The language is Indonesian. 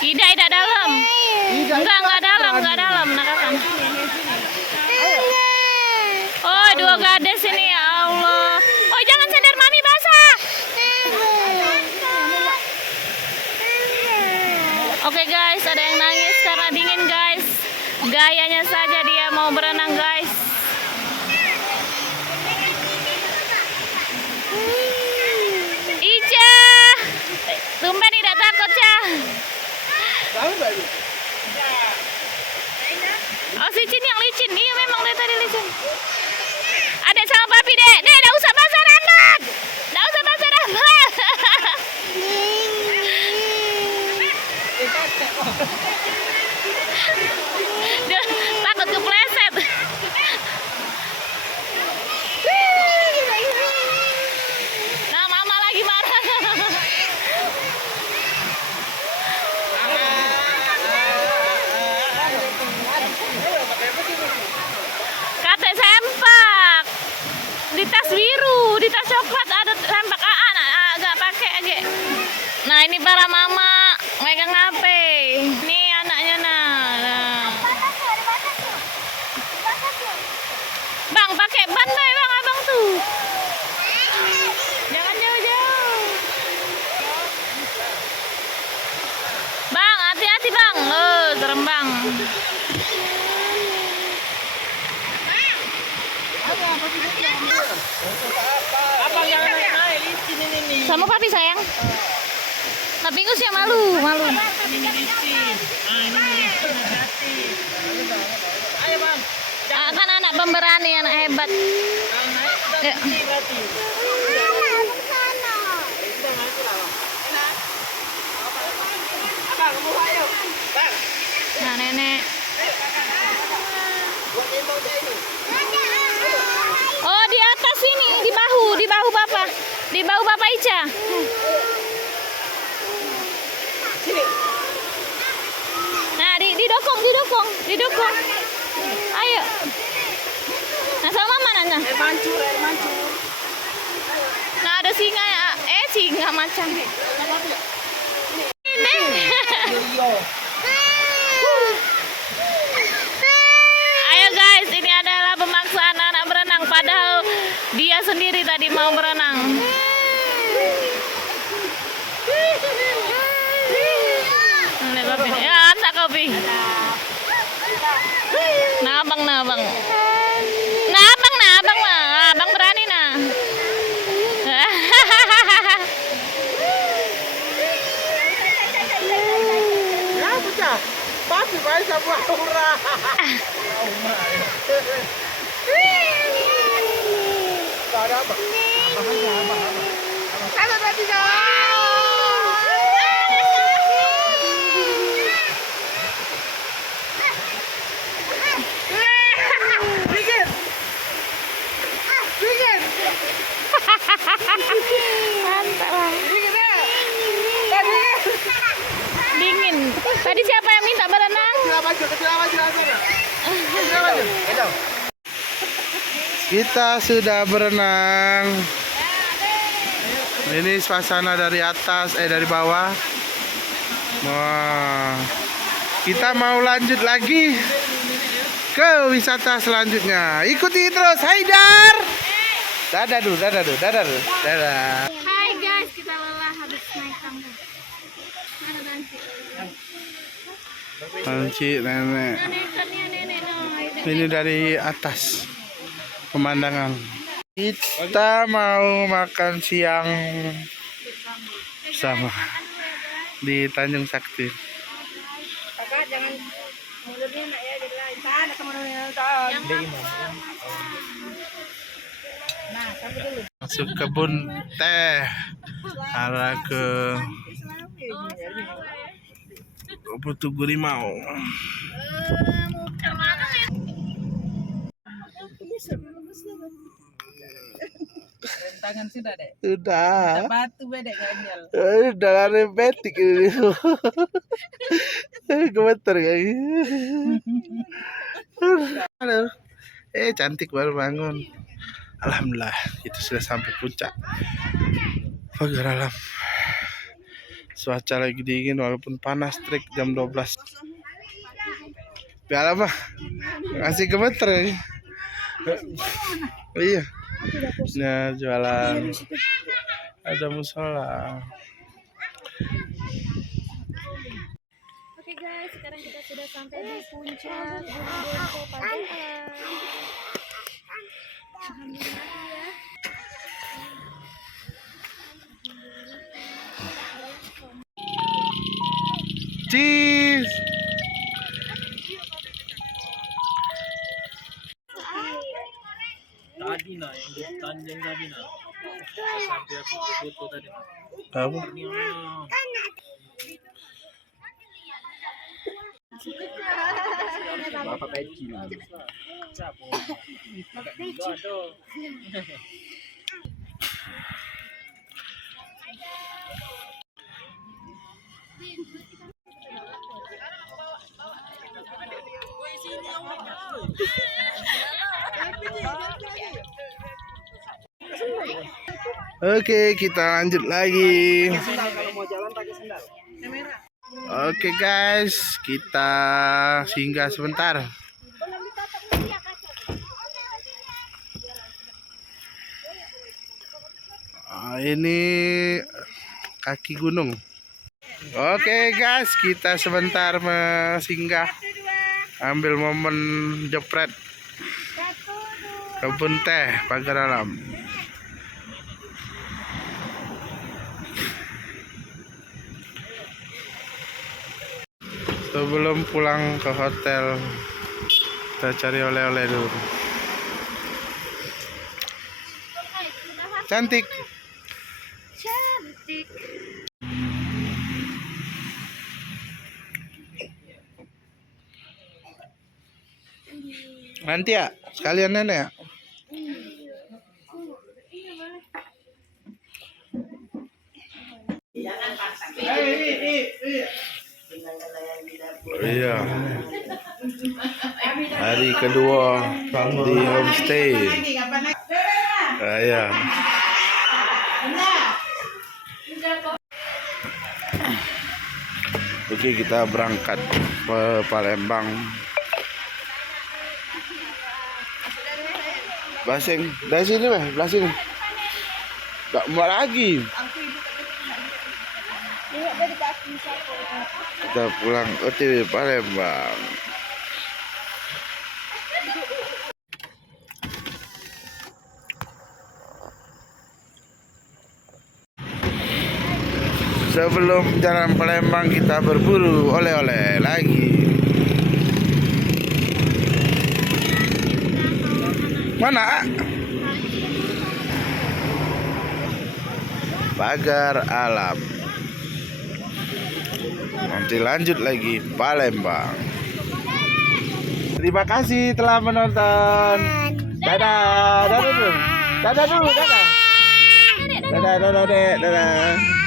Tidak dalam. Enggak dalam, nakakan. Oh, dua gadis ini ya Allah. Oh, jangan sender mami basah. Oke guys, ada yang nangis karena dingin guys. Gayanya saja dia mau berenang guys. Ica, tumben tidak takut Cah. Oh si Cin yang licin, iya memang dari tadi licin. Adek sama papi dek, dah usah basah rambut. Dah usah basah rambut. Dia takut kepleset. Nah mama lagi marah. Kata sempak di tas biru, di tas coklat ada sempak agak pakai aja. Nah ini para mama megang HP. Nih anaknya nah. Bang pakai ban bang abang tuh. Jangan jauh-jauh. Bang hati-hati bang. Serem bang. Sama papi sayang. Tapi Ingus ya malu. Kan anak pemberani, anak hebat. Ya. Nah nenek. Oh di atas ini, di bahu papa, di bahu papa Ica. Nah didukung. Ayo. Nah sama mama nanya. Air mancur. Nah ada singa ya, singa macam. Ini. Ayo guys, ini adalah pemaksaan anak berenang padahal dia sendiri tadi mau berenang. Ya, anak kopi. Nah, abang mah. Abang berani nah. Ya, bocah. Papi baik sama Aura. Ada apa? Halo tadi Dingin. Tadi siapa yang minta berenang? Kita sudah berenang. Ini suasana dari atas, dari bawah. Wah, kita mau lanjut lagi ke wisata selanjutnya. Ikuti terus, Haidar. Dadah dulu. Dadah. Hai guys, kita lelah habis naik tangga. Mana Nanti nenek. Nenek. Ini dari atas pemandangan. Kita mau makan siang bersama di Tanjung Sakti. Kakak jangan mulutnya nak ya jadi lain. Sana sama Nah, sampai dulu. Masuk kebun teh, arah ke Putu Gurimau. Tangan sudah deh. Udah. Batu bedek ganjal. Udah lari betik ini. Gemeter kayak. Halo. Cantik baru bangun. Alhamdulillah, itu sudah sampai puncak pagar alam. Cuaca lagi dingin walaupun panas trik jam 12. Piala mah ngasih gemeter ya. Iya. Nah, jualan. Ada musola. Oke guys, sekarang kita sudah sampai di puncak Gunung Dempo Pajahan. Alhamdulillah ya. Cheese. Tadi nah yang di Tanjung tadi nah sampai aku foto tadi nah. Apa? Bapak kecil. Oke, kita lanjut lagi. Oke guys, kita singgah sebentar. Ini kaki gunung. Oke guys, kita sebentar singgah, ambil momen jepret kebun teh pagar alam. Sebelum pulang ke hotel, kita cari oleh-oleh dulu. Cantik. Cantik. Nanti ya, sekalian nenek ya. Iya. Hari kedua di homestay. Iya. Oke, kita berangkat ke Palembang. Basing, dari sini weh, belah sini. Gak mau lagi. Kita pulang OTW Palembang. Sebelum jalan Palembang kita berburu oleh-oleh lagi. Mana? Pagar alam. Nanti lanjut lagi Palembang. Terima kasih telah menonton. Dadah, dadah dulu. Dadah dulu, dadah. Dadah, dadah, dadah.